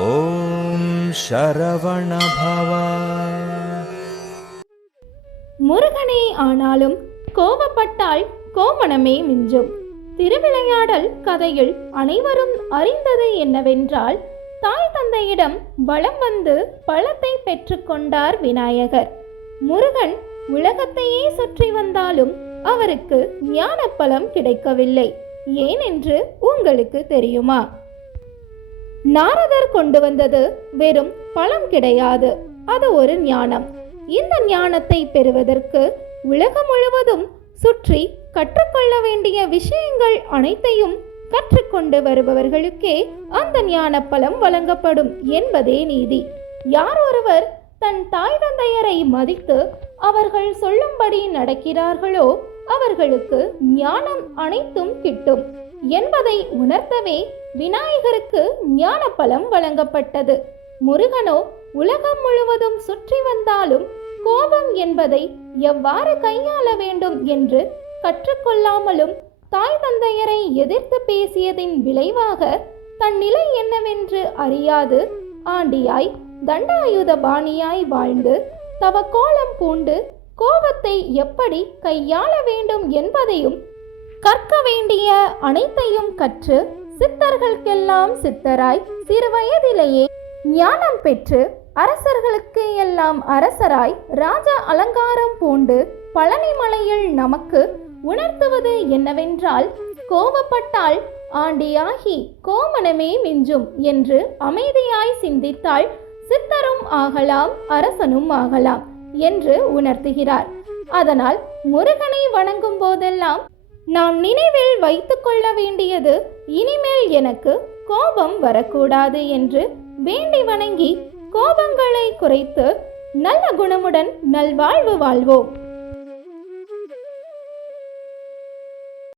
ஓம் சரவணபவா முருகனே ஆனாலும் கோபப்பட்டால் கோமணமே மிஞ்சும். திருவிளையாடல் கதையில் அனைவரும் அறிந்தது என்னவென்றால் தாய் தந்தையிடம் பலம் வந்து பழத்தை பெற்றுக்கொண்டார் விநாயகர். முருகன் உலகத்தையே சுற்றி வந்தாலும் அவருக்கு ஞானப்பழம் கிடைக்கவில்லை. ஏனென்று உங்களுக்கு தெரியுமா? நாரதர் கொண்டு வந்தது வெறும் பழம் கிடையாது. அது ஒரு ஞானம். இந்த ஞானத்தை பெறுவதற்கு உலகம் முழுவதும் சுற்றி கற்றுக்கொள்ள வேண்டிய விஷயங்கள் அனைத்தையும் கற்றுக்கொண்டு வருபவர்களுக்கே அந்த ஞானப்பழம் வழங்கப்படும் என்பதே நீதி. யார் ஒருவர் தன் தாய் தந்தையரை மதித்து அவர்கள் சொல்லும்படி நடக்கிறார்களோ அவர்களுக்கு ஞானம் அனைத்தும் கிட்டும் என்பதை உணர்த்தவே விநாயகருக்கு ஞானப்பழம் வழங்கப்பட்டது. முருகனோ உலகம் முழுவதும் சுற்றி வந்தாலும் கோபம் என்பதை எவ்வாறு கையாள வேண்டும் என்று கற்றுக்கொள்ளாமலும் தாய் தந்தையரை எதிர்த்து பேசியதின் விளைவாக தன் நிலை என்னவென்று அறியாது. ஆண்டியாய் தண்டாயுத பாணியாய் வாழ்ந்து தவக்கோலம் பூண்டு கோபத்தை எப்படி கையாள வேண்டும் என்பதையும் கற்க வேண்டிய அனைத்தையும் கற்று சித்தர்களுக்கெல்லாம் சித்தராய் சிறுவயதிலேயே ஞானம் பெற்று அரசர்களுக்கு எல்லாம் அரசராய் ராஜ அலங்காரம் பூண்டு பழனிமலையில் நமக்கு உணர்த்துவது என்னவென்றால் கோபப்பட்டால் ஆண்டியாகி கோமனமே மிஞ்சும் என்று அமைதியாய் சிந்தித்தால் சித்தரும் ஆகலாம் அரசனும் ஆகலாம் என்று உணர்த்துகிறார். அதனால் முருகனை வணங்கும் போதெல்லாம் நாம் நினைவில் வைத்துக்கொள்ள வேண்டியது இனிமேல் எனக்கு கோபம் வரக்கூடாது என்று வேண்டி வணங்கி கோபங்களை குறைத்து நல்ல குணமுடன் நல்வாழ்வு வாழ்வோம்.